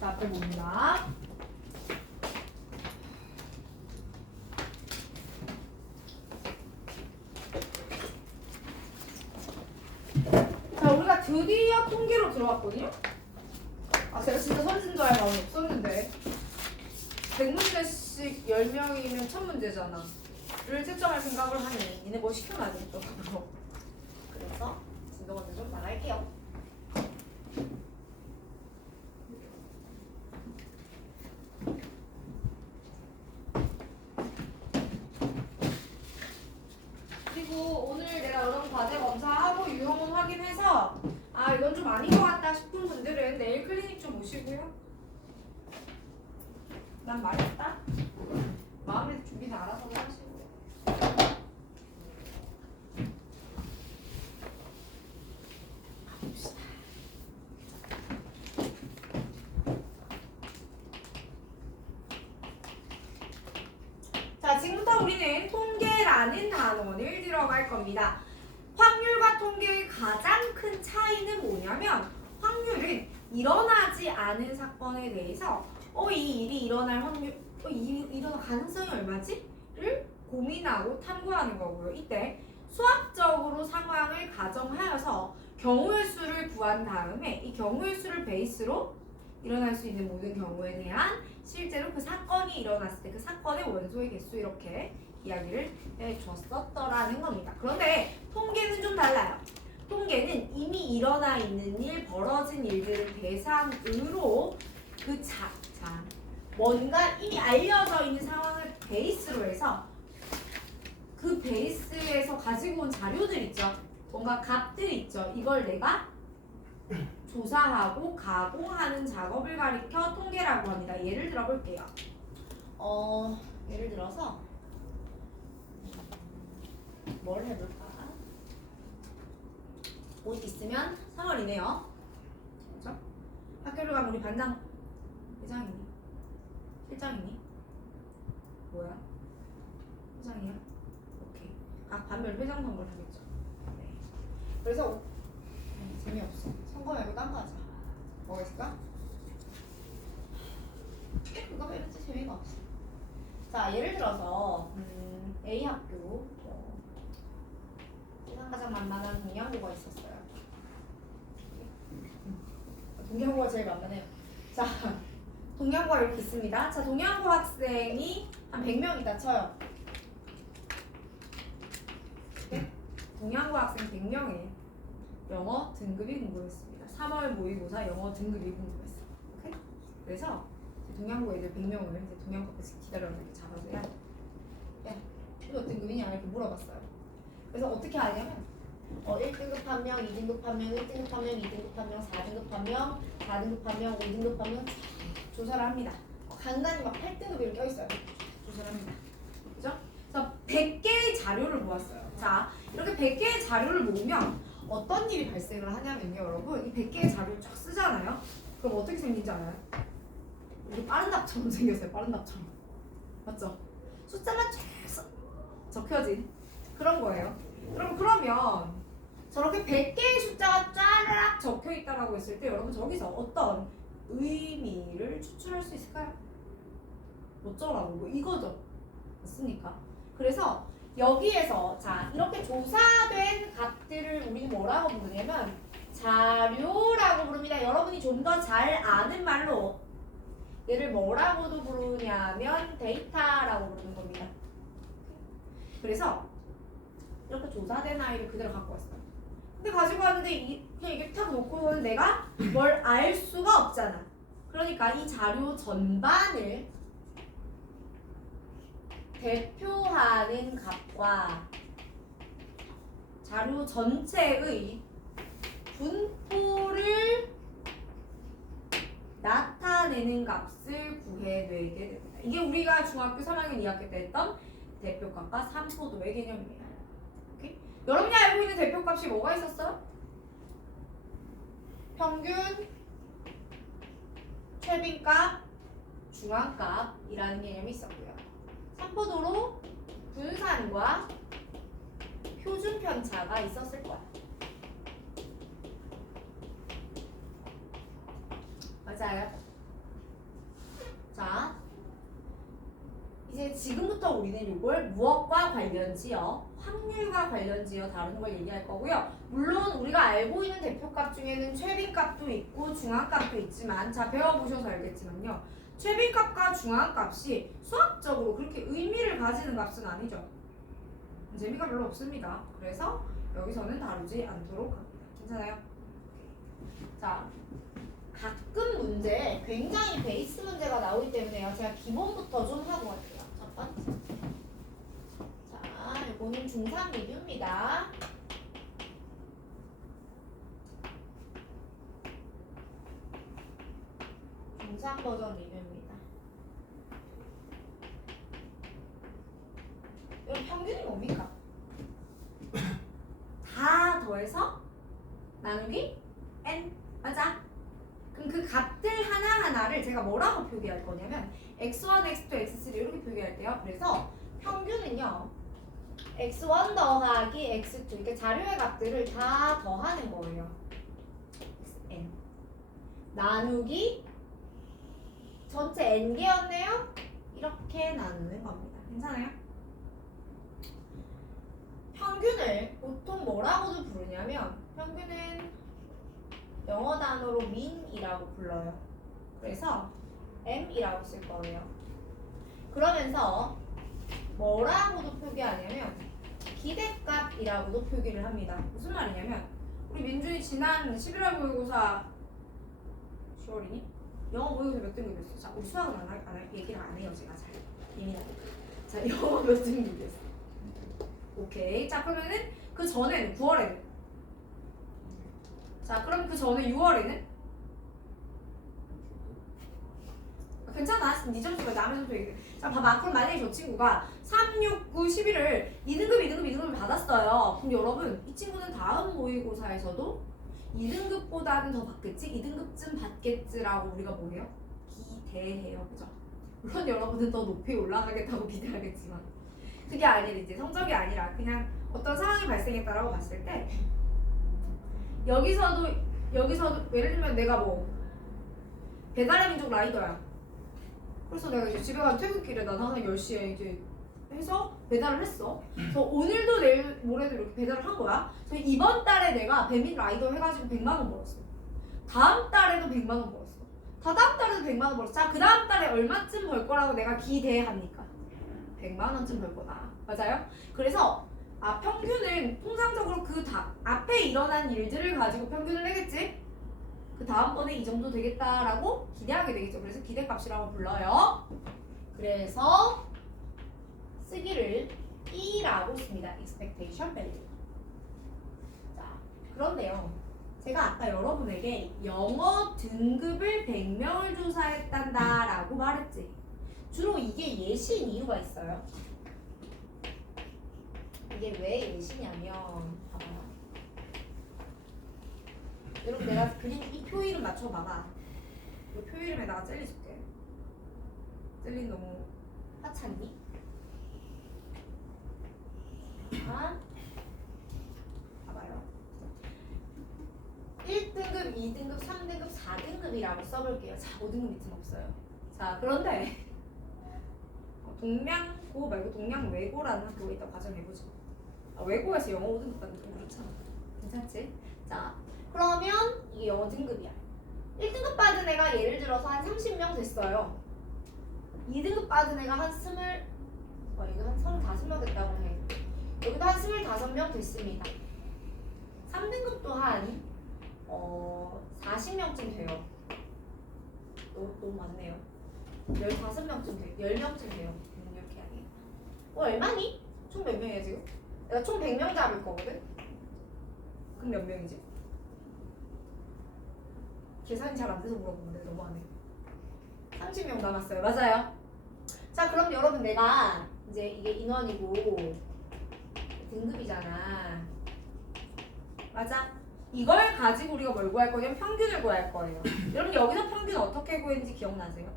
자, 앞에 봅니다. 자, 우리가 드디어 통계로 들어왔거든요. 아, 제가 진짜 선진도할 마음이 없었는데 100문제씩 10명이면 1000문제잖아 를 채점할 생각을 하네. 니네 뭐 시켜놔야겠다. 그래서 진도관들 좀 나갈게요. 그리고 오늘 내가 여러분 과제 검사하고 유형은 확인해서 아 이건 좀 아닌 것 같다 싶은 분들은 내일 클리닉 좀 오시고요. 난 말했다. 마음의 준비는 알아서 하시고. 가봅시다. 자, 지금부터 우리는 통계라는 단원을 들어갈 겁니다. 확률과 통계의 가장 큰 차이는 뭐냐면 확률은 일어나지 않은 사건에 대해서 이 일이 일어날 확률, 일어날 가능성이 얼마지? 를 고민하고 탐구하는 거고요. 이때 수학적으로 상황을 가정하여서 경우의 수를 구한 다음에 이 경우의 수를 베이스로 일어날 수 있는 모든 경우에 대한 실제로 그 사건이 일어났을 때 그 사건의 원소의 개수 이렇게 이야기를 해줬었더라는 겁니다. 그런데 통계는 좀 달라요. 통계는 이미 일어나 있는 일, 벌어진 일들을 대상으로 뭔가 이미 알려져 있는 상황을 베이스로 해서 그 베이스에서 가지고 온 자료들 있죠. 뭔가 값들 있죠. 이걸 내가 조사하고 가공하는 작업을 가리켜 통계라고 합니다. 예를 들어 볼게요. 예를 들어서 뭘 해볼까? 곧 있으면 3월이네요. 그렇죠? 학교를 가면 우리 반장 회장이니? 실장이니? 뭐야? 회장이야? 오케이. 각 반별 회장 선거를 하겠죠. 네. 그래서 재미없어. 선거 말고 딴 거 하자. 뭐가 있을까? 그거 빼면 재미가 없어. 자, 예를 들어서 A 학교 세상 가장 만만한 동양고가 있었어요. 동양고가 제일 만만해요. 자, 동양고가 이렇게 있습니다. 자, 동양고 학생이 한 100명 있다 쳐요. 네? 동양고 학생 100명에 영어 등급이 궁금했습니다. 3월 모의고사 영어 등급이 궁금했어요. 오케이? 그래서 동양고 애들 100명을 이제 동양고 앞에서 기다려서 이렇게 잡아서 야, 너 등급이냐? 이렇게 물어봤어요. 그래서 어떻게 하냐면 1등급 한 명, 2등급 한 명, 1등급 한 명, 2등급 한 명, 4등급 한 명, 4등급 한 명, 5등급 한 명 조사를 합니다. 간간히 막 8등급 이렇게 껴있어요. 조사를 합니다. 그죠? 그래서 100개의 자료를 모았어요. 자, 이렇게 100개의 자료를 모으면 어떤 일이 발생을 하냐면요, 여러분. 이 100개의 자료를 쫙 쓰잖아요. 그럼 어떻게 생긴지 알아요? 이렇게 빠른 답처럼 생겼어요. 빠른 답처럼. 맞죠? 숫자만 쫙 적혀진 그런 거예요. 그러면 저렇게 100개의 숫자가 쫙 적혀 있다라고 했을 때 여러분 저기서 어떤 의미를 추출할 수 있을까요? 어쩌라고? 뭐 이거죠. 맞습니까? 그래서 여기에서 자 이렇게 조사된 값들을 우리는 뭐라고 부르냐면 자료라고 부릅니다. 여러분이 좀 더 잘 아는 말로 얘를 뭐라고도 부르냐면 데이터라고 부르는 겁니다. 그래서 이렇게 조사된 아이를 그대로 갖고 왔어요. 근데 가지고 왔는데 그냥 이게 탁 놓고서는 내가 뭘 알 수가 없잖아. 그러니까 이 자료 전반을 대표하는 값과 자료 전체의 분포를 나타내는 값을 구해내게 됩니다. 이게 우리가 중학교 3학년 2학기 때 했던 대표값과 삼포도의 개념이에요. 오케이? 여러분이 알고 있는 대표값이 뭐가 있었어요? 평균, 최빈값, 중앙값이라는 개념이 있었고요. 삼포도로 분산과 표준 편차가 있었을 거야. 맞아요. 이제 지금부터 우리는 이걸 무엇과 관련지어, 확률과 관련지어 다루는 걸 얘기할 거고요. 물론 우리가 알고 있는 대표값 중에는 최빈값도 있고 중앙값도 있지만 자 배워보셔서 알겠지만요. 최빈값과 중앙값이 수학적으로 그렇게 의미를 가지는 값은 아니죠. 재미가 별로 없습니다. 그래서 여기서는 다루지 않도록 합니다. 괜찮아요? 자, 가끔 문제, 굉장히 베이스 문제가 나오기 때문에요. 제가 기본부터 좀 하고 갈게요. 첫 번째. 자, 이거는 중3 리뷰입니다. 중3 버전 리뷰입니다. 여러분 평균이 뭡니까? 다 더해서 나누기 n. 맞아? 그럼 그 값들 하나하나를 제가 뭐라고 표기할 거냐면 x1, x2, x3 이렇게 표기할게요. 그래서 평균은요. x1 더하기 x2 이렇게 자료의 값들을 다 더하는 거예요. n 나누기 전체 n개였네요. 이렇게 나누는 겁니다. 괜찮아요? 평균을 보통 뭐라고도 부르냐면 평균은 영어 단어로 mean이라고 불러요. 그래서 m이라고 쓸 거예요. 그러면서 뭐라고도 표기하냐면 기대값이라고도 표기를 합니다. 무슨 말이냐면 우리 민준이 지난 11월 모의고사 10월이니? 영어 모의고사 몇 등급이었어? 자, 우리 수학은 얘기를 안 해요. 제가 잘 예민하니까. 자, 영어 몇 등급이었어? 오케이. 자, 그러면은 그 전에는 9월에는 자, 그럼 그 전에 6월에는 괜찮아. 네 점수가 남의 점수 얘기해. 자, 봐봐. 그럼 만약에 저 친구가 3, 6, 9, 11을 2등급, 2등급, 2등급을 받았어요. 그럼 여러분, 이 친구는 다음 모의고사에서도 2등급보다는 더 받겠지? 2등급쯤 받겠지라고 우리가 뭐예요? 기대해요. 그죠? 물론 여러분은 더 높이 올라가겠다고 기대하겠지만 그게 아니라 이제 성적이 아니라 그냥 어떤 상황이 발생했다라고 봤을 때 여기서도 예를 들면 내가 뭐 배달의 민족 라이더야. 그래서 내가 이제 집에 가서 퇴근길에 난 항상 10시에 이제 해서 배달을 했어. 그래서 오늘도 내일 모레도 이렇게 배달을 한 거야. 그래서 이번 달에 내가 배민 라이더 해가지고 100만 원 벌었어. 다음 달에도 100만 원 벌었어. 다다음 달에도 100만 원 벌었어. 자, 그 다음 달에 얼마쯤 벌 거라고 내가 기대합니까? 100만 원쯤 벌 거다. 맞아요? 그래서 평균은 통상적으로 그 앞에 일어난 일들을 가지고 평균을 내겠지? 그 다음번에 이 정도 되겠다라고 기대하게 되겠죠. 그래서 기대값이라고 불러요. 그래서 쓰기를 E라고 씁니다. Expectation value. 자, 그런데요. 제가 아까 여러분에게 영어 등급을 100명을 조사했단다라고 말했지. 주로 이게 예시인 이유가 있어요. 이게 왜 예시냐면 봐봐요. 여러분 내가 그린 이 표 이름 맞춰봐봐. 이 표 이름에다가 젤리 줄게. 젤리 너무 하찮니? 봐봐요. 1등급, 2등급, 3등급, 4등급이라고 써볼게요. 자, 5등급 밑은 없어요. 자, 그런데 동량고 말고 동량외고라는 학교가 있다고 가정해보죠. 외고에서 영어 5등급 받는 좀 그렇잖아. 괜찮지? 자, 그러면 이게 영어 등급이야. 1등급 받은 애가 예를 들어서 한 30명 됐어요. 2등급 받은 애가 한 여기 한 35명 됐다고 해. 여기도 한 25명 됐습니다. 3등급도 한 40명쯤 돼요. 너무 많네요. 15명쯤 돼요. 10명쯤 돼요. 이렇게 하니. 얼마니? 총 몇 명이야 지금? 내가 총 100명 잡을 거거든? 그럼 몇 명이지? 계산이 잘 안 돼서 물어보는데 너무하네. 30명 남았어요. 맞아요. 자, 그럼 여러분 내가 이제 이게 인원이고 등급이잖아. 맞아? 이걸 가지고 우리가 뭘 구할 거냐면 평균을 구할 거예요. 여러분 여기서 평균 어떻게 구했는지 기억나세요?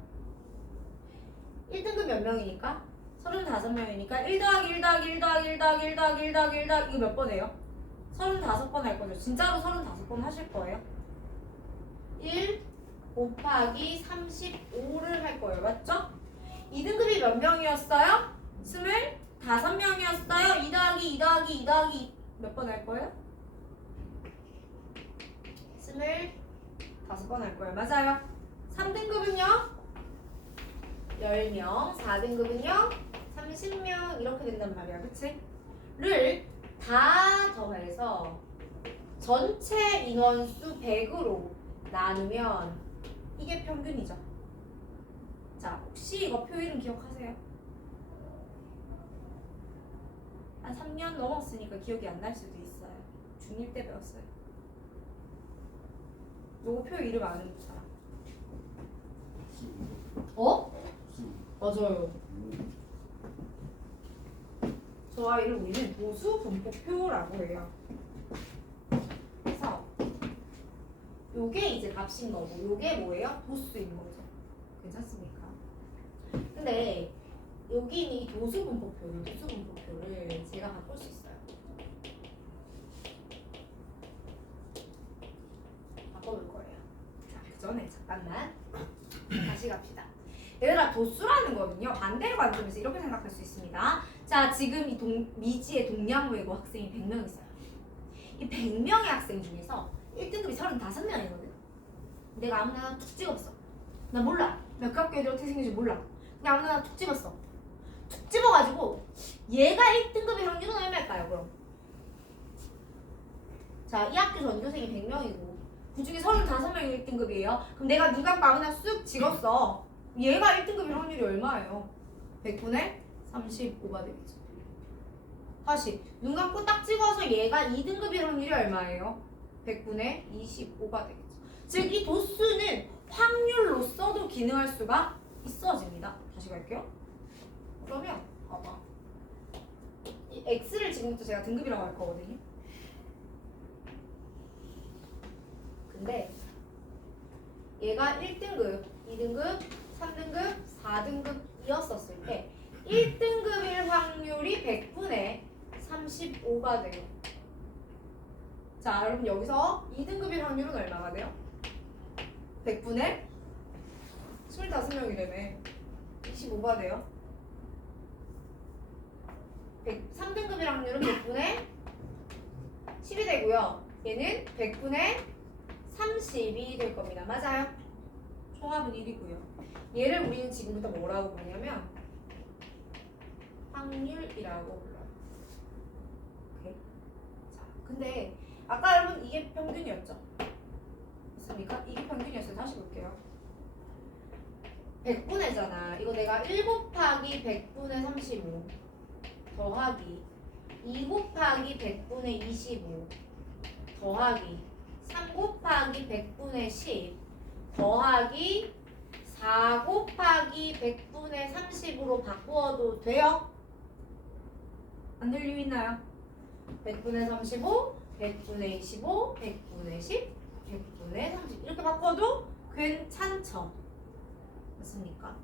1등급 몇 명이니까? 35명이니까 1 더하기 1 더하기 1 더하기 1 더하기 1 더하기 1 더하기 1 더하기 이거 몇 번 해요? 35번 할 거죠. 진짜로 35번 하실 거예요. 1 곱하기 35를 할 거예요. 맞죠? 2등급이 몇 명이었어요? 25명이었어요. 2 더하기 2 더하기 2 더하기 몇 번 할 거예요? 25번 할 거예요. 맞아요. 3등급은요? 10명. 4등급은요? 30명. 이렇게 된단 말이야. 그치? 를 다 더해서 전체 인원수 100으로 나누면 이게 평균이죠. 자, 혹시 이거 표 이름 기억하세요? 한 3년 넘었으니까 기억이 안 날 수도 있어요. 중1 때 배웠어요. 요거 표 이름 아는 사람? 어? 맞아요. 저 아이를 우리는 도수 분포표라고 해요. 그래서 요게 이제 값인 거고 요게 뭐예요? 도수인 거죠. 괜찮습니까? 근데 여기 있는 이 도수 분포표를 제가 바꿀 수 있어요. 바꿔볼 거예요. 자, 그 전에 잠깐만 다시 갑시다. 얘들아, 도수라는 거는요 반대로 관점에서 이렇게 생각할 수 있습니다. 자, 지금 이 미지의 동양외고 학생이 100명 있어요. 이 100명의 학생 중에서 1등급이 35명이거든. 내가 아무나 툭 찍었어. 나 몰라. 나 그 학교 애들 어떻게 생긴지 몰라. 그냥 아무나 툭 집었어. 툭 집어가지고 얘가 1등급의 확률은 얼마일까요? 그럼 자, 이 학교 전교생이 100명이고 그 중에 35명이 1등급이에요. 그럼 내가 눈 감고 아무나 쑥 찍었어. 얘가 1등급일 확률이 얼마예요? 100분의 35가 되겠죠. 다시 눈 감고 딱 찍어서 얘가 2등급일 확률이 얼마예요? 100분의 25가 되겠죠. 즉 이 도수는 확률로서도 기능할 수가 있어집니다. 다시 갈게요. 그러면 봐봐. 이 x를 지금부터 제가 등급이라고 할 거거든요. 근데 얘가 1등급, 2등급, 3등급, 4등급이었었을 때 1등급일 확률이 100분의 35가 돼요. 자, 여러분 여기서 2등급일 확률은 얼마가 돼요? 100분의 25명이라며 25가 돼요. 3등급일 확률은 100분의 10이 되고요. 얘는 100분의 30이 될 겁니다. 맞아요? 총합은 1이고요. 얘를 우리는 지금부터 뭐라고 부르냐면 확률이라고 불러요. 오케이. 자, 근데 아까 여러분 이게 평균이었죠? 맞습니까? 이게 평균이었어요. 다시 볼게요. 100분의잖아. 이거 내가 1 곱하기 100분의 35 더하기 2 곱하기 100분의 25 더하기 3 곱하기 100분의 10 더하기 4 곱하기 100분의 30으로 바꾸어도 돼요? 안 될 이유 있나요? 100분의 35, 100분의 25, 100분의 10, 100분의 30 이렇게 바꿔도 괜찮죠? 맞습니까?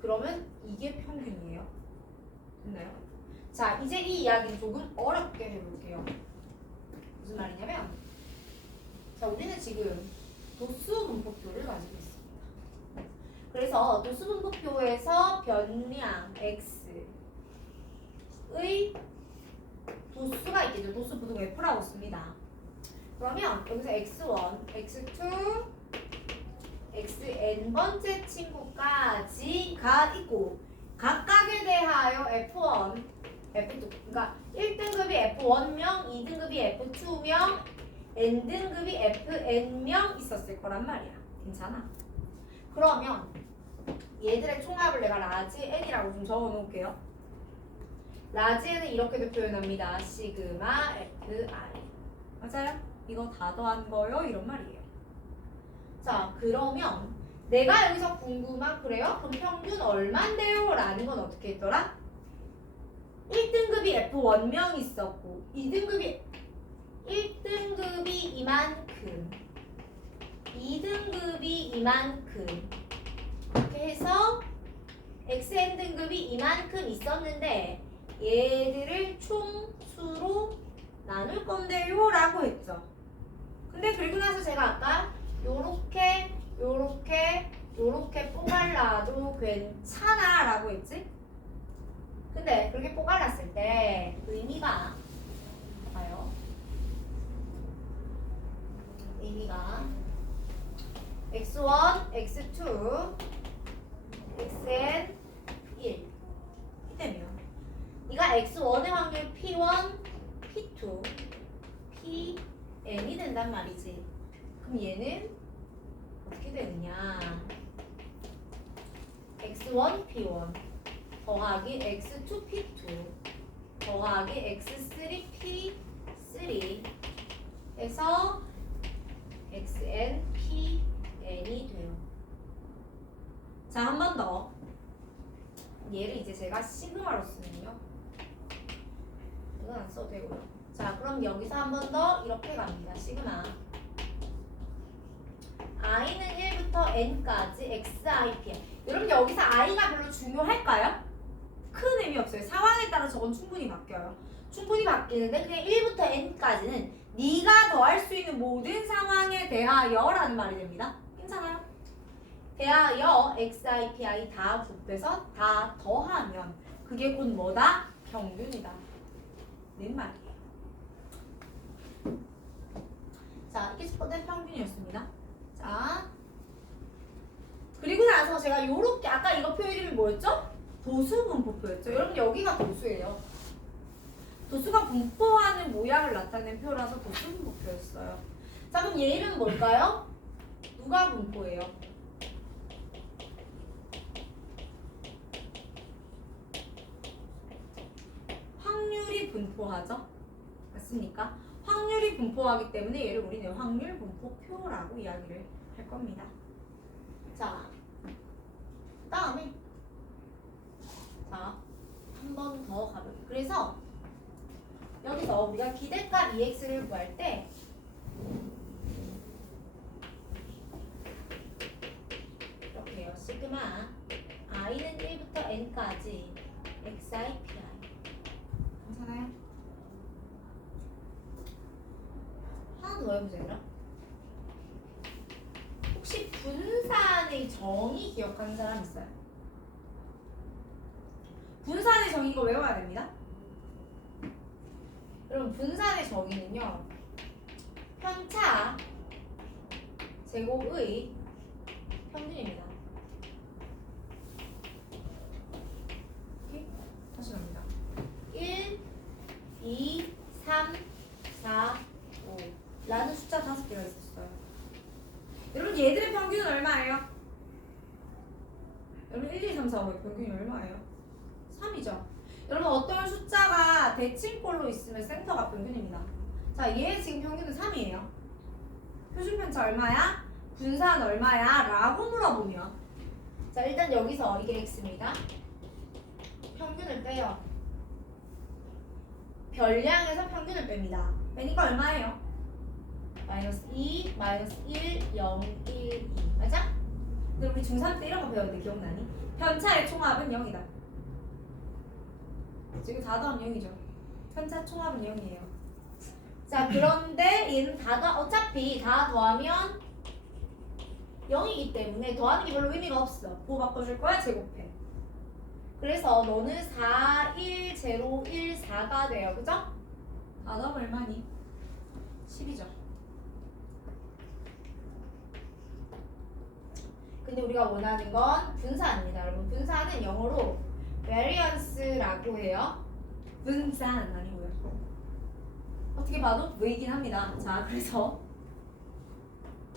그러면 이게 평균이에요. 됐나요? 자, 이제 이 이야기를 조금 어렵게 해볼게요. 무슨 말이냐면 자, 우리는 지금 도수 분포표를 가지고 있습니다. 그래서 도수 분포표에서 변량 x의 도수가 있겠죠. 도수 부등 F라고 씁니다. 그러면 여기서 x1, x2, xn번째 친구까지가 있고 각각에 대하여 F1, F2 그러니까 1등급이 F1명, 2등급이 F2명, n등급이 Fn명 있었을 거란 말이야. 괜찮아? 그러면 얘들의 총합을 내가 라지 n이라고 좀 적어 놓을게요. 라지 n은 이렇게도 표현합니다. 시그마 fi. 맞아요? 이거 다 더한 거요? 이런 말이에요. 자, 그러면 내가 여기서 궁금한 그래요? 그럼 평균 얼만데요? 라는 건 어떻게 했더라? 1등급이 F1명 있었고 2등급이 1등급이 이만큼 2등급이 이만큼 이렇게 해서 xn등급이 이만큼 있었는데 얘들을 총수로 나눌 건데요 라고 했죠. 근데 그리고 나서 제가 아까 요렇게 요렇게 요렇게 뽑아놔도 괜찮아 근데 그렇게 뽀갈랐을 때 의미가 봐요. 의미가 x1, x2, xn 1 이때면 네가 x1의 확률 p1, p2, pn이 된단 말이지. 그럼 얘는 어떻게 되느냐? x1, p1 더하기 x2, p2 더하기 x3, p3 해서 xn, pn이 돼요. 자, 한 번 더. 얘를 이제 제가 시그마로 쓰면요. 이건 안 써도 되고요. 자, 그럼 여기서 한 번 더 이렇게 갑니다. 시그마. i는 1부터 n까지 xipn. 여러분 여기서 i가 별로 중요할까요? 큰 의미 없어요. 상황에 따라 저건 충분히 바뀌어요. 충분히 바뀌는데 그냥 1부터 n까지는 네가 더할 수 있는 모든 상황에 대하여라는 말이 됩니다. 괜찮아요? 대하여 xipi 다 곱해서 다 더하면 그게 곧 뭐다? 평균이다. 는 말이에요. 자, 이게 첫 번째 평균이었습니다. 자, 그리고 나서 제가 요렇게 아까 이거 표 이름이 뭐였죠? 도수분포표였죠. 여러분 여기가 도수예요. 도수가 분포하는 모양을 나타낸 표라서 도수분포표였어요. 자, 그럼 얘 이름은 뭘까요? 누가 분포예요? 확률이 분포하죠? 맞습니까? 확률이 분포하기 때문에 얘를 우리는 확률 분포표라고 이야기를 할 겁니다. 자, 다음에 자, 한 번 더 가볼게요. 그래서 여기서 우리가 기대값 EX를 구할 때 이렇게 해요. 시그마 i는 1부터 n까지 xipi. 괜찮아요? 하나 더 해보자. 그럼 혹시 분산의 정의 기억하는 사람 있어요? 분산의 정의 이거 외워야 됩니다. 여러분 분산의 정의는요, 편차 제곱의 평균입니다. 다시 갑니다. 1, 2, 3, 4, 5 라는 숫자 5개가 있었어요. 여러분 얘들의 평균은 얼마예요? 여러분 1, 2, 3, 4, 5의 평균이 얼마예요? 3이죠. 여러분 어떤 숫자가 대칭꼴로 있으면 센터가 평균입니다. 자, 얘 지금 평균은 3이에요. 표준편차 얼마야? 분산 얼마야? 라고 물어보면 자, 일단 여기서 이게 x입니다. 평균을 빼요. 별량에서 평균을 뺍니다. 빼니까 얼마예요? 마이너스 2, 마이너스 1, 0, 1, 2 맞아? 근데 우리 중3 때 이런 거 배웠는데 기억나니? 편차의 총합은 0이다. 지금 다 더하면 0이죠. 편차 총합은 0이에요. 자, 그런데 얘는 어차피 다 더하면 0이기 때문에 더하는 게 별로 의미가 없어. 뭐 바꿔줄 거야? 제곱해. 그래서 너는 4, 1, 0, 1, 4가 돼요. 그죠? 다 더하면 얼마니? 10이죠. 근데 우리가 원하는 건 분산입니다. 여러분 분산은 영어로 variance라고 해요. 분산 아니고요. 어떻게 봐도 V이긴 합니다. 자, 그래서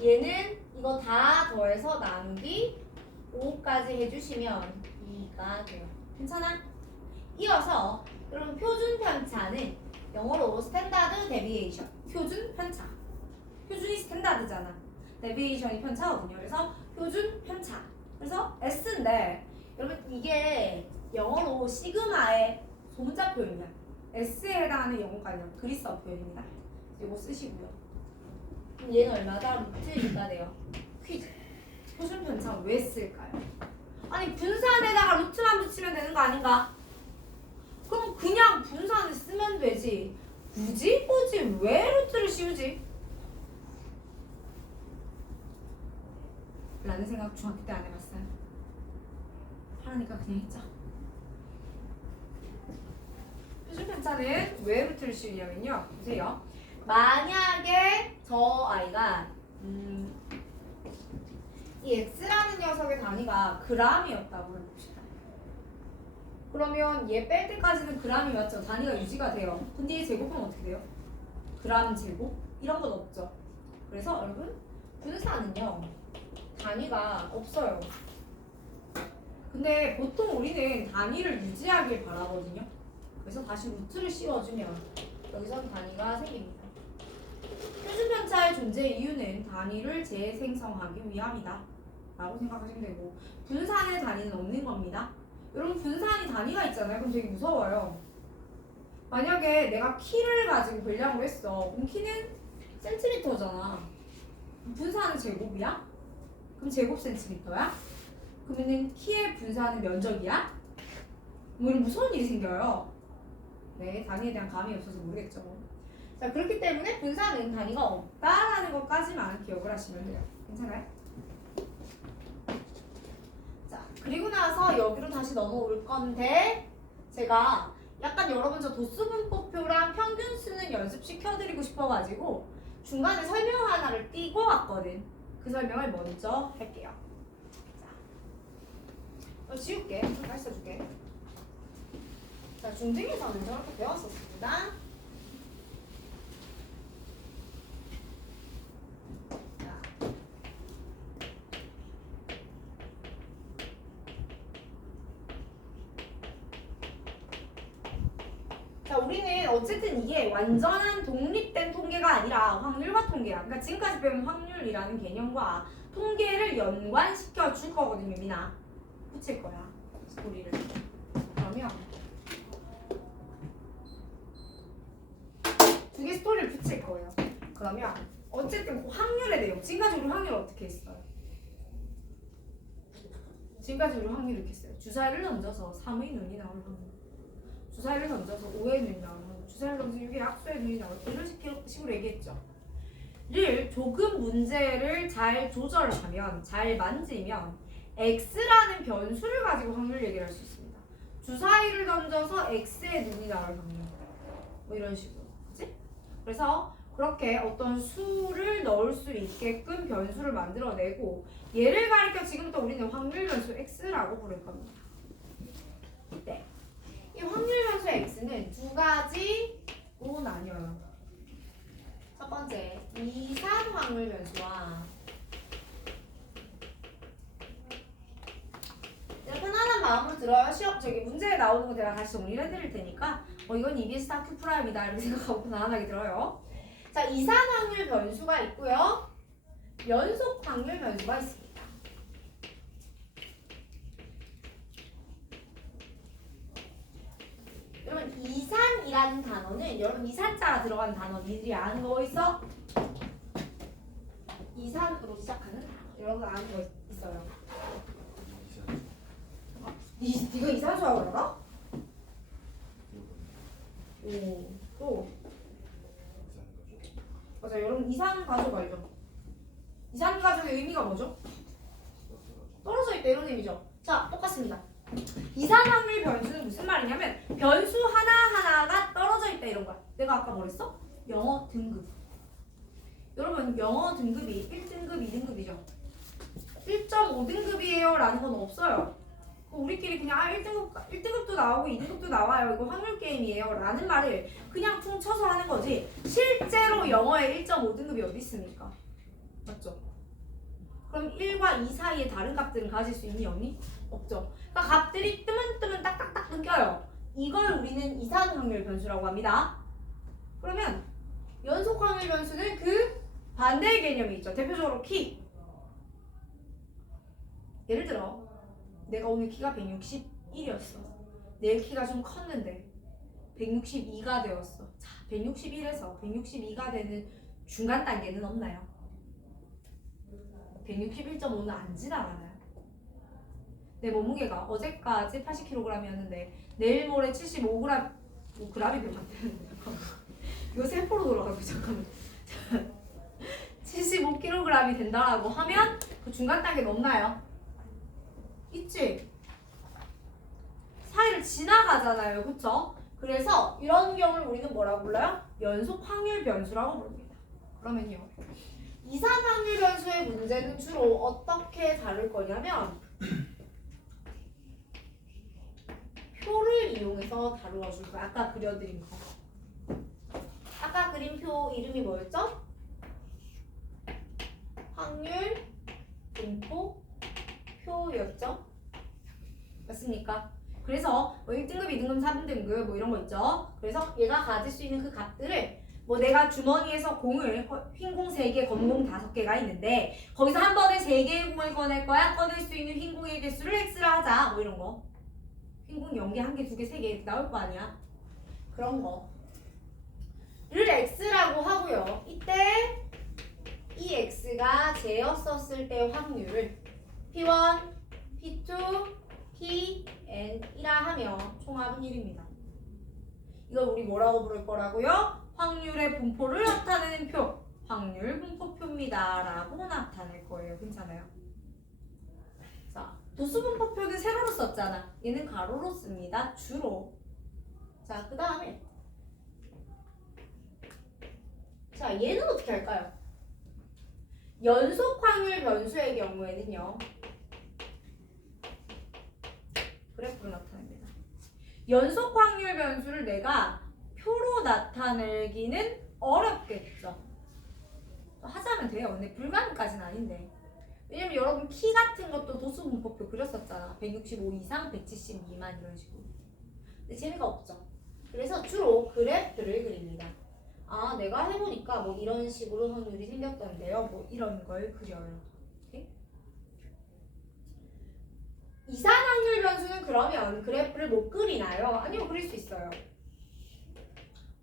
얘는 이거 다 더해서 나누기 5까지 해주시면 2가 돼요. 괜찮아? 이어서 여러분 표준 편차는 영어로 스탠다드 데비에이션. 표준 편차. 표준이 스탠다드잖아. 데비에이션이 편차거든요. 그래서 표준 편차. 그래서 S인데 여러분 이게 영어로 시그마의 소문자 표현이야. S에 해당하는 영어가 아니라 그리스어 표현입니다. 이거 쓰시고요. 그럼 얘는 얼마다? 루트 2가 돼요. 퀴즈. 표준 편차 왜 쓸까요? 아니 분산에다가 루트만 붙이면 되는 거 아닌가? 그럼 그냥 분산을 쓰면 되지. 굳이 왜 루트를 씌우지? 라는 생각 중학교 때 안 해봤어요. 하라니까 그냥 했죠. 표준 편차는 왜 루트를 씌우냐면요. 보세요. 만약에 저 아이가 이 x라는 녀석의 단위가 g이었다고 해봅시다. 그러면 얘 뺄 때까지는 g이 맞죠? 단위가 유지가 돼요. 근데 얘 제곱하면 어떻게 돼요? g 제곱? 이런 건 없죠. 그래서 여러분 분사는요 단위가 없어요. 근데 보통 우리는 단위를 유지하길 바라거든요. 그래서 다시 루트를 씌워주면 여기선 단위가 생깁니다. 표준 편차의 존재 이유는 단위를 재생성하기 위함이다 라고 생각하시면 되고, 분산의 단위는 없는 겁니다. 여러분 분산이 단위가 있잖아요. 그럼 되게 무서워요. 만약에 내가 키를 가지고 분량을 했어. 그럼 키는 센티미터잖아. 분산은 제곱이야? 그럼 제곱 센티미터야? 그러면은 키의 분산은 면적이야? 뭐 이런 무서운 일이 생겨요. 네, 단위에 대한 감이 없어서 모르겠죠. 자, 그렇기 때문에 분산은 단위가 없다라는 것까지만 기억을 하시면 돼요. 괜찮아요? 자, 그리고 나서 여기로 다시 넘어올 건데, 제가 약간 여러분 저 도수분포표랑 평균수는 연습시켜드리고 싶어가지고 중간에 설명 하나를 띄고 왔거든. 그 설명을 먼저 할게요. 자, 지울게. 다시 써줄게. 자, 중등에서는 저렇게 배웠었습니다. 자, 우리는 어쨌든 이게 완전한 독립된 통계가 아니라 확률과 통계야. 그러니까 지금까지 배운 확률이라는 개념과 통계를 연관시켜 줄 거거든요, 미나. 붙일 거야, 스토리를. 그러면 두 개 스토리를 붙일 거예요. 그러면 어쨌든 그 확률의 내용. 지금까지 우리 확률 어떻게 했어요? 지금까지 우리 확률 이렇게 했어요. 주사위를 던져서 3의 눈이 나올 확률. 주사위를 던져서 5의 눈이 나오는 거, 주사위를 던져서 6의 약수의 눈이 나오는 거, 이런 식으로 얘기했죠. 를 조금 문제를 잘 조절하면, 잘 만지면 x라는 변수를 가지고 확률 얘기를 할 수 있습니다. 주사위를 던져서 x의 눈이 나올 확률, 뭐 이런 식으로, 그치? 그래서 그렇게 어떤 수를 넣을 수 있게끔 변수를 만들어내고, 얘를 가리켜 지금부터 우리는 확률 변수 x라고 부를 겁니다. 네. 이 확률 변수의 x는 두 가지로 나뉘어요. 첫 번째, 이산 확률 변수와 편안한 마음으로 들어요. 시험 저기 문제에 나오는 거 제가 다시 정리를 해드릴 테니까 이건 EBS 다큐 프라임이다 이렇게 생각하고 편안하게 들어요. 자, 이산 확률 변수가 있고요. 연속 확률 변수가 있습니다. 여러분 이산이라는 단어는 여러분 이산자가 들어간 단어 니들이 아는 거 있어? 이산으로 시작하는 단어 여러분 아는 거 있어요? 네가 이산수라고 알아? 오, 또 맞아. 여러분 이산 가족 알죠? 이산 가족의 의미가 뭐죠? 떨어져 있다 이런 의미죠. 자, 똑같습니다. 이산 확률 변수는 무슨 말이냐면 변수 하나하나가 떨어져 있다 이런 거야. 내가 아까 뭐랬어? 영어 등급. 여러분 영어 등급이 1등급, 2등급이죠. 1.5등급이에요 라는 건 없어요. 우리끼리 그냥 1등급도 나오고 2등급도 나와요. 이거 확률 게임이에요 라는 말을 그냥 퉁쳐서 하는 거지. 실제로 영어에 1.5등급이 어디 있습니까? 맞죠? 그럼 1과 2 사이에 다른 값들은 가질 수 있니 없니? 없죠. 그러니까 값들이 뜨문뜨문 딱딱딱 끊겨요. 이걸 우리는 이산 확률 변수라고 합니다. 그러면 연속 확률 변수는 그 반대의 개념이 있죠. 대표적으로 키. 예를 들어 내가 오늘 키가 161이었어. 내일 키가 좀 컸는데 162가 되었어. 자, 161에서 162가 되는 중간 단계는 없나요? 161.5는 안 지나가나요? 내 몸무게가 어제까지 80kg이었는데 내일 모레 75g, g이 되면 안 되는데 이거 세포로 돌아가고 잠깐만 75kg이 된다라고 하면 그 중간 단계는 없나요? 있지? 사이를 지나가잖아요, 그쵸? 그래서 이런 경우를 우리는 뭐라고 불러요? 연속 확률 변수라고 부릅니다. 그러면요. 이산 확률 변수의 문제는 주로 어떻게 다룰 거냐면 표를 이용해서 다루어 줄 거야. 아까 그려드린 거. 아까 그린 표 이름이 뭐였죠? 확률 분포 표였죠? 맞습니까? 그래서 뭐 1등급, 2등급, 3등급 뭐 이런 거 있죠? 그래서 얘가 가질 수 있는 그 값들을 뭐 내가 주머니에서 공을 흰 공 3개, 검은 공 5개가 있는데 거기서 한 번에 3개의 공을 꺼낼 거야. 꺼낼 수 있는 흰 공의 개수를 x라 하자. 뭐 이런 거. 흰 공 0개, 1개, 2개, 3개 나올 거 아니야. 그런 거. 를 x라고 하고요. 이때 이 x가 제였었을 때 확률을 p1, p2, pn이라 하면 총합은 1입니다. 이걸 우리 뭐라고 부를 거라고요? 확률의 분포를 나타내는 표, 확률 분포표입니다. 라고 나타낼 거예요. 괜찮아요? 자, 도수 분포표는 세로로 썼잖아. 얘는 가로로 씁니다. 주로. 자, 그 다음에 자, 얘는 어떻게 할까요? 연속 확률 변수의 경우에는요. 그래프로 나타냅니다. 연속 확률 변수를 내가 표로 나타내기는 어렵겠죠. 하자면 돼요. 근데 불가능까지는 아닌데. 왜냐면 여러분 키 같은 것도 도수 분포표 그렸었잖아. 165 이상, 170 미만 이런 식으로. 근데 재미가 없죠. 그래서 주로 그래프를 그립니다. 아, 내가 해보니까 뭐 이런 식으로 확률이 생겼던데요. 뭐 이런 걸 그려요. 오케이? 이산 확률 변수는 그러면 그래프를 못 그리나요? 아니요, 그릴 수 있어요.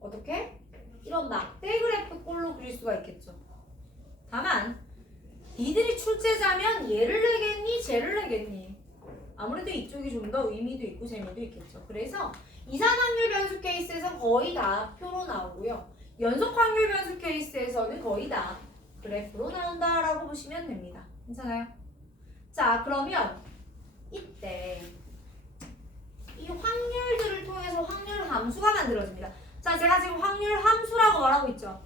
어떻게? 이런 낙대 그래프 꼴로 그릴 수가 있겠죠. 다만 니들이 출제자면 얘를 내겠니? 쟤를 내겠니? 아무래도 이쪽이 좀 더 의미도 있고 재미도 있겠죠. 그래서 이산 확률 변수 케이스에서 거의 다 표로 나오고요. 연속 확률 변수 케이스에서는 거의 다 그래프로 나온다라고 보시면 됩니다. 괜찮아요? 자, 그러면 이때 이 확률들을 통해서 확률 함수가 만들어집니다. 자, 제가 지금 확률 함수라고 말하고 있죠.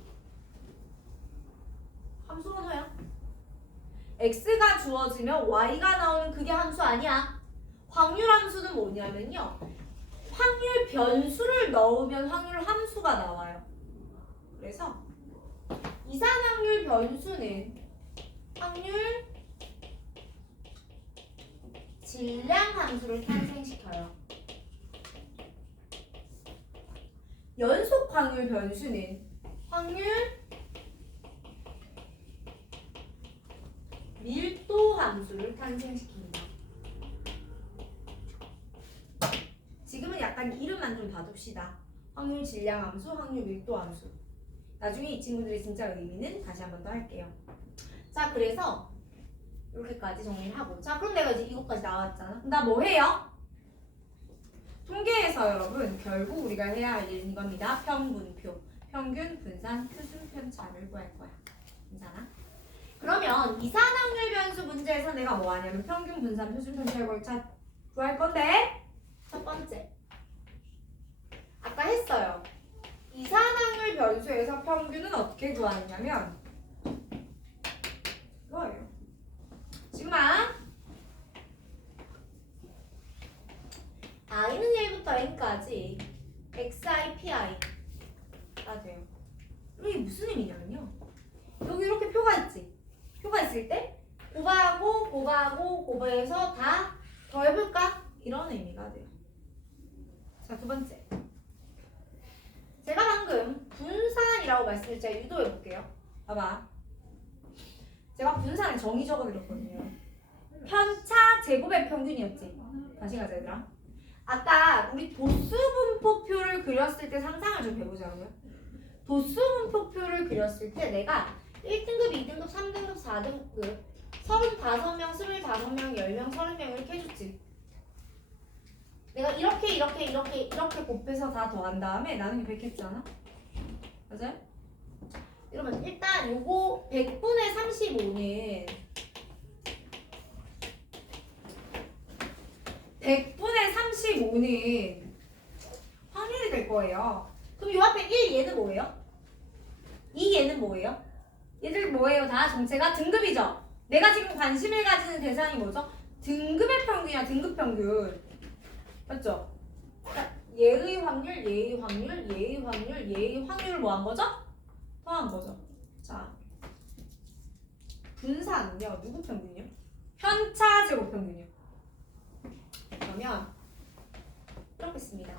함수가 뭐야? x가 주어지면 y가 나오는 그게 함수 아니야. 확률 함수는 뭐냐면요. 확률 변수를 넣으면 확률 함수가 나와요. 그래서 이산 확률 변수는 확률 질량 함수를 탄생시켜요. 연속 확률 변수는 확률 밀도 함수를 탄생시킵니다. 지금은 약간 이름만 좀 봐둡시다. 확률 질량 함수, 확률 밀도 함수. 나중에 이 친구들의 진짜 의미는 다시 한 번 더 할게요. 자, 그래서 이렇게까지 정리를 하고. 자, 그럼 내가 이제 이것까지 나왔잖아. 나 뭐 해요? 통계에서 여러분 결국 우리가 해야 할 일은 이겁니다. 평분표, 평균, 분산, 표준, 편차를 구할 거야. 괜찮아? 그러면 이산 확률 변수 문제에서 내가 뭐 하냐면 평균, 분산, 표준, 편차를 구할 건데 첫 번째 아까 했어요. 이산 확률 변수에서 평균은 어떻게 구하느냐면 이거예요. 지금아 i는 1부터 n까지 xi, pi가 돼요. 이게 무슨 의미냐면요. 여기 이렇게 표가 있지. 표가 있을 때 곱하고 다 더해볼까? 이런 의미가 돼요. 자, 두 번째. 제가 방금 분산이라고 말씀을 제가 유도해볼게요. 봐봐. 제가 분산의 정의 적어드렸거든요. 편차 제곱의 평균이었지. 다시 가자 얘들아. 아까 우리 도수분포표를 그렸을 때 상상을 좀 해보자고요. 도수분포표를 그렸을 때 내가 1등급, 2등급, 3등급, 4등급 35명, 25명, 10명, 30명 이렇게 해줬지. 내가 이렇게 곱해서 다 더한 다음에 나누기 100 했잖아. 맞아요? 이러면 일단 요거 100분의 35는 100분의 35는 확률이 될 거예요. 그럼 요 앞에 1 얘는 뭐예요? 2 얘는 뭐예요? 얘들 뭐예요? 다 정체가 등급이죠. 내가 지금 관심을 가지는 대상이 뭐죠? 등급의 평균이야. 등급 평균. 맞죠? 그러니까 얘의 확률, 얘의 확률, 얘의 확률, 얘의 확률을 뭐 한 거죠? 더한 거죠. 자, 분산은요. 누구 평균이요? 편차 제곱 평균이요. 그러면 이렇게 씁니다.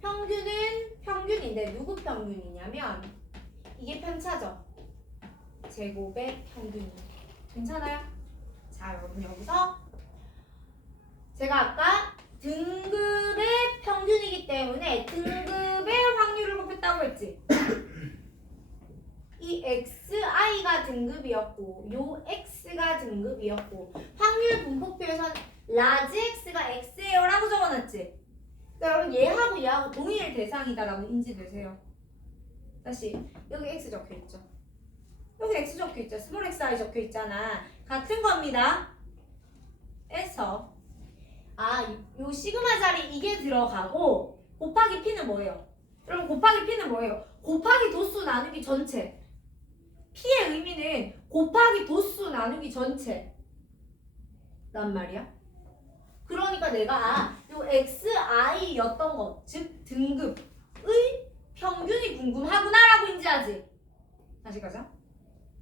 평균은 평균인데 누구 평균이냐면 이게 편차죠. 제곱의 평균이에요. 괜찮아요? 자, 여러분 여기서 제가 아까 등급의 평균이기 때문에 등급의 확률을 곱했다고 했지. 이 xi가 등급이었고 요 x가 등급이었고 확률 분포표에선 라지 x가 x예요 라고 적어놨지. 그러니까 여러분 얘하고 얘하고 동일 대상이다라고 인지되세요. 다시 여기 x 적혀있죠. 여기 x 적혀있죠. 스몰 xi 적혀있잖아. 같은 겁니다. 에서 요 시그마 자리 이게 들어가고 곱하기 p는 뭐예요? 여러분 곱하기 p는 뭐예요? 곱하기 도수 나누기 전체. p의 의미는 곱하기 도수 나누기 전체 란 말이야. 그러니까 내가 요 xi였던 것, 즉 등급의 평균이 궁금하구나라고 인지하지. 다시 가자.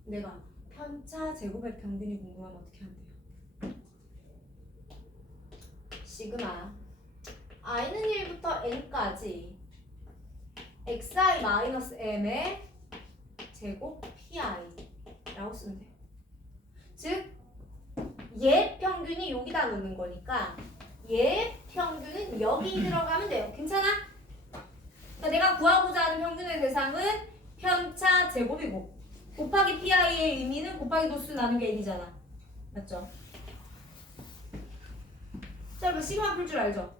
내가 편차 제곱의 평균이 궁금하면 어떻게 하면 돼요? 시그마 i는 1부터 n까지 xi-m의 제곱 pi라고 쓰면 돼요. 즉 얘 평균이 여기다 놓는 거니까 얘 평균은 여기 들어가면 돼요. 괜찮아? 그러니까 내가 구하고자 하는 평균의 대상은 편차 제곱이고 곱하기 pi의 의미는 곱하기 도수 나누기 n이잖아. 맞죠? 자, 여러분 시그마 풀 줄 알죠?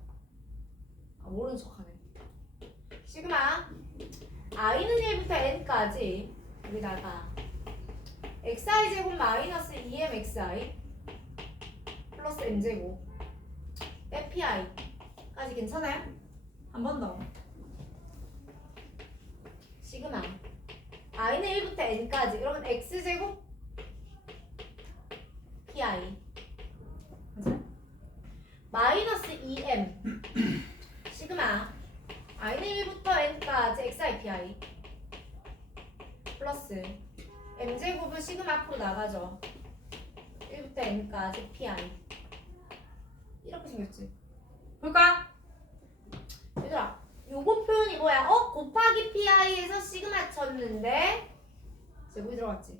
모르는 척하네. 시그마 i는 1부터 n까지 여기다가 xi 제곱 마이너스 2mxi 플러스 n제곱 빼 pi까지 괜찮아요? 한 번 더. 시그마 i는 1부터 n까지 이러면 x제곱 pi 맞아요? 마이너스 2m 시그마 i는 1부터 n까지 xi pi 플러스 m제곱은 시그마 앞으로 나가죠. 1부터 n까지 pi 이렇게 생겼지. 볼까? 얘들아 요거 표현이 뭐야? 곱하기 pi에서 시그마 쳤는데 제곱이 들어갔지.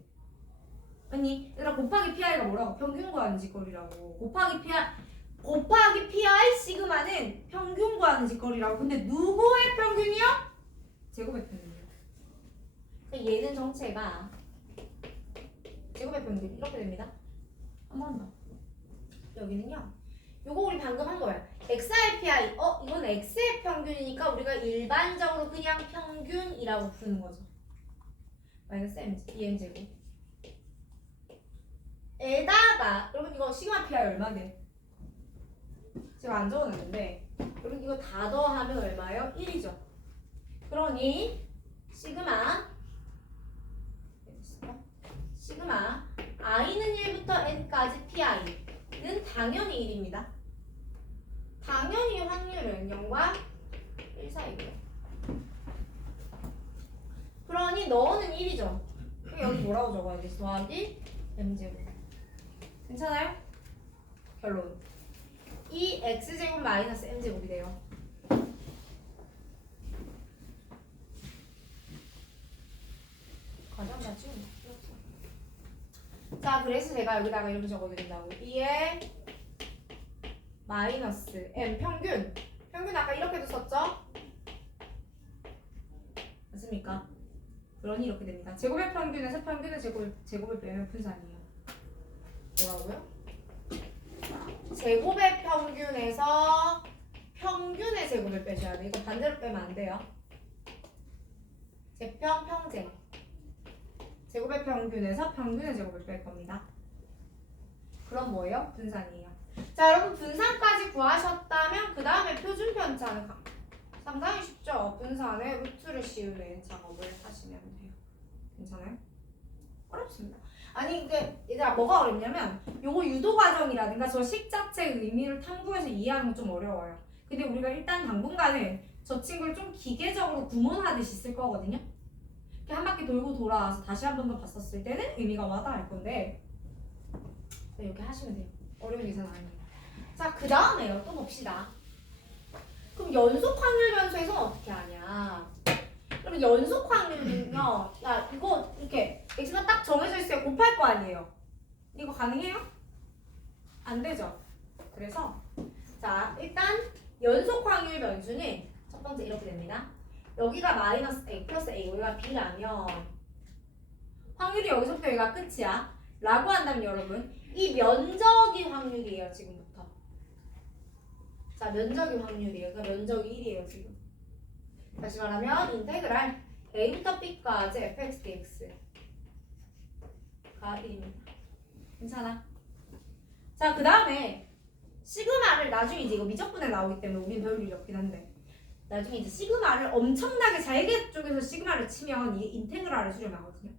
아니 얘들아 곱하기 pi가 뭐라고? 평균 구하는 짓거리라고. 곱하기 pi 시그마는 평균 구하는 짓거리라고. 근데 누구의 평균이요? 제곱의 평균이요. 그러니까 얘는 정체가 제곱의 평균 이렇게 됩니다. 한 번 더. 여기는요. 요거 우리 방금 한 거야. xi pi. 이건 x의 평균이니까 우리가 일반적으로 그냥 평균이라고 부르는 거죠. 마이너스 m 제곱. 에다가 여러분 이거 시그마 pi 얼마 돼? 제가 안 적어놨는데 여러분 이거 다 더하면 얼마예요? 1이죠. 그러니 시그마 i는 1부터 n까지 pi는 당연히 1입니다. 당연히 확률은 0과 1 사이고요. 그러니 너는 1이죠. 그럼 여기 뭐라고 적어야 돼? 더하기 m제곱. 괜찮아요? 결론. 이 x제곱 마이너스 m제곱이 돼요. 과정 다 지우면 자, 그래서 제가 여기다가 이렇게 적어드린다고. 2에 마이너스 m 평균. 평균 아까 이렇게도 썼죠? 맞습니까? 그러니 이렇게 됩니다. 제곱의 평균에서 평균의 제곱을 빼면 분산이에요. 뭐라고요? 제곱의 평균에서 평균의 제곱을 빼줘야 돼. 이거 반대로 빼면 안 돼요. 제평 평제. 제곱의 평균에서 평균의 제곱을 뺄 겁니다. 그럼 뭐예요? 분산이에요. 자, 여러분 분산까지 구하셨다면 그 다음에 표준 편차는 상당히 쉽죠? 분산에 루트를 씌우는 작업을 하시면 돼요. 괜찮아요? 어렵습니다. 아니 근데 얘들아 뭐가 어렵냐면 요거 유도 과정이라든가 저 식 자체의 의미를 탐구해서 이해하는 건 좀 어려워요. 근데 우리가 일단 당분간은 저 친구를 좀 기계적으로 구문하듯이 쓸 거거든요. 이렇게 한 바퀴 돌고 돌아와서 다시 한 번 더 봤었을 때는 의미가 와닿을 건데 이렇게 하시면 돼요. 어려운 계산 아니에요. 자, 그 다음에요. 또 봅시다. 그럼 연속 확률 변수에서는 어떻게 하냐? 그럼 연속 확률은요. 야, 이거 이렇게 x가 딱 정해져 있어야 곱할 거 아니에요. 이거 가능해요? 안 되죠. 그래서 자, 일단 연속 확률 변수는 첫 번째 이렇게 됩니다. 여기가 마이너스 a 플러스 a, 여기가 b라면 확률이 여기서부터 여기가 끝이야. 라고 한다면 여러분 이 면적이 확률이에요. 지금부터. 자, 면적이 확률이에요. 그러니까 면적이 1이에요. 지금. 다시 말하면 인테그랄 a부터 b까지 fx dx가 1입니다. 괜찮아? 자, 그 다음에 시그마를 나중에 이제 이거 미적분에 나오기 때문에 우리는 배울 일이 없긴 한데 나중에 이제 시그마를 엄청나게 잘게 쪼개서 시그마를 치면 이게 인테그랄을 수렴하거든요.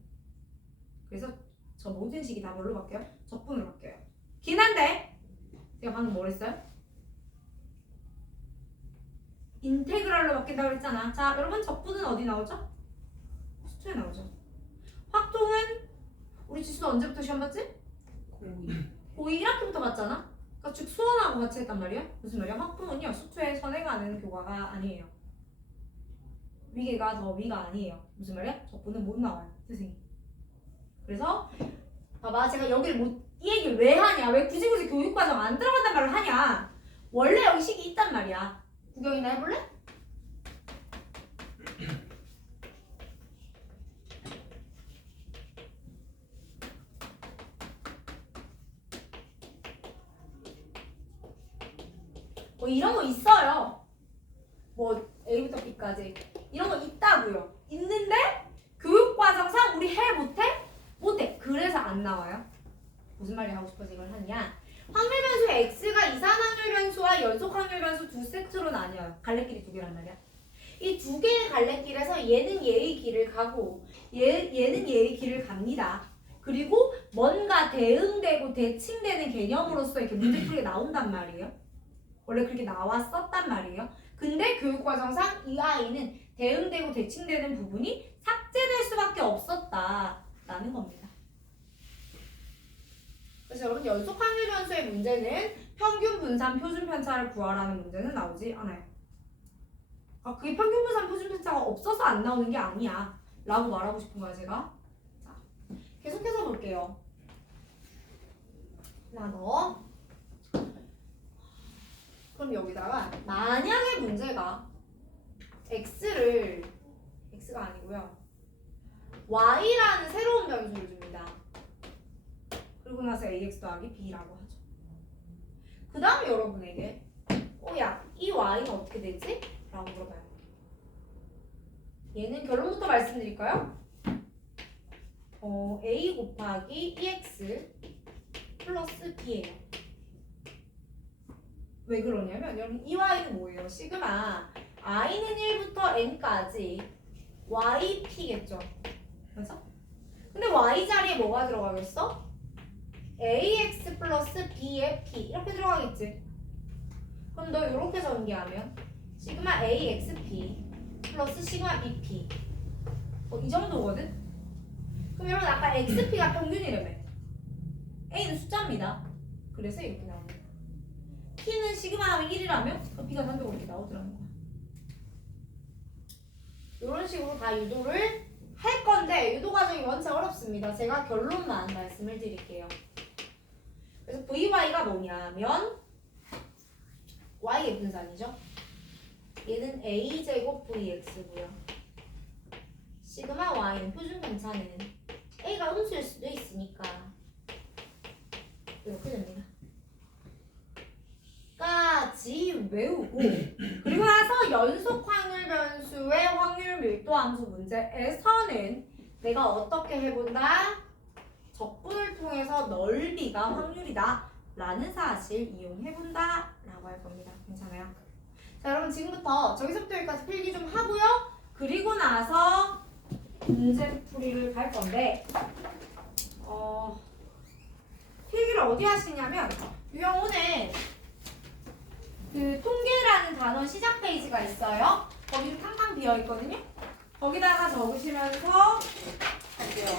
그래서 저 모든 식이 다 뭘로 바뀌어요? 적분으로 바뀌어요. 긴 한데 제가 방금 뭘 했어요? 인테그랄로 바뀐다고 했잖아. 자, 여러분 적분은 어디 나오죠? 수투에 나오죠. 확통은 우리 지수는 언제부터 시험 봤지? 고2 1학기부터 봤잖아. 그러니까 즉 수원하고 같이 했단 말이야. 무슨 말이야? 확통은요 수투에 선행하는 교과가 아니에요. 위계가 더 위가 아니에요. 무슨 말이야? 적분은 못 나와요. 선생님. 그래서 봐봐, 제가 여기를 이 얘기를 왜 하냐? 왜 굳이 교육과정 안 들어간단 말을 하냐? 원래 여기 식이 있단 말이야. 구경이나 해볼래? 뭐 이런 거 있어요. 뭐 A부터 B까지 이런 거 있다고요. 있는데 교육과정상 우리 해 못해? 못해. 그래서 안 나와요. 무슨 말이 하고 싶어서 이걸 하냐? 확률 변수의 x가 이산 확률 변수와 연속 확률 변수 두 세트로 나뉘어요. 갈래길이 두 개란 말이야. 이 두 개의 갈래길에서 얘는 얘의 길을 가고 얘는 얘의 길을 갑니다. 그리고 뭔가 대응되고 대칭되는 개념으로서 이렇게 문제풀이가 나온단 말이에요. 원래 그렇게 나왔었단 말이에요. 근데 교육과정상 이 아이는 대응되고 대칭되는 부분이 삭제될 수밖에 없었다라는 겁니다. 그래서 여러분 연속 확률 변수의 문제는 평균 분산 표준 편차를 구하라는 문제는 나오지 않아요. 아, 그게 평균 분산 표준 편차가 없어서 안 나오는 게 아니야 라고 말하고 싶은 거야 제가. 자, 계속해서 볼게요. 나눠. 그럼 여기다가 만약에 문제가 x가 아니고요 y라는 새로운 변수를 줍니다. 그리고 나서 ax 더하기 b라고 하죠. 그 다음에 여러분에게 야, 이 y는 어떻게 되지? 라고 물어봐요. 얘는 결론부터 말씀드릴까요? a 곱하기 2x 플러스 b예요. 왜 그러냐면 여러분 이 y는 뭐예요? 시그마 i는 1부터 n까지 yp겠죠. 그래서 근데 y 자리에 뭐가 들어가겠어? ax 플러스 b의 p 이렇게 들어가겠지. 그럼 너 이렇게 전개하면 시그마 axp 플러스 시그마 bp 이 정도거든? 그럼 여러분 아까 xp가 평균이라며 a는 숫자입니다. 그래서 이렇게 나옵니다. p는 시그마 하면 1이라면 그 b가 단독으로 이렇게 나오더라는 거야. 이런 식으로 다 유도를 할 건데 유도 과정이 원체 어렵습니다. 제가 결론만 말씀을 드릴게요. 그래서 vy가 뭐냐면 y의 분산이죠. 얘는 a제곱 vx고요. 시그마 y는 표준 편차는 a가 음수일 수도 있으니까 이렇게 됩니다. 까지 외우고 그리고 나서 연속 확률 변수의 확률 밀도 함수 문제에서는 내가 어떻게 해본다? 적분을 통해서 넓이가 확률이다 라는 사실 이용해본다 라고 할 겁니다. 괜찮아요? 자, 여러분 지금부터 저기서부터 여기까지 필기 좀 하고요. 그리고 나서 문제 풀이를 갈 건데 필기를 어디 하시냐면 유영오는 그 통계라는 단어 시작 페이지가 있어요. 거기 좀 탕탕 비어 있거든요. 거기다가 적으시면서 할게요.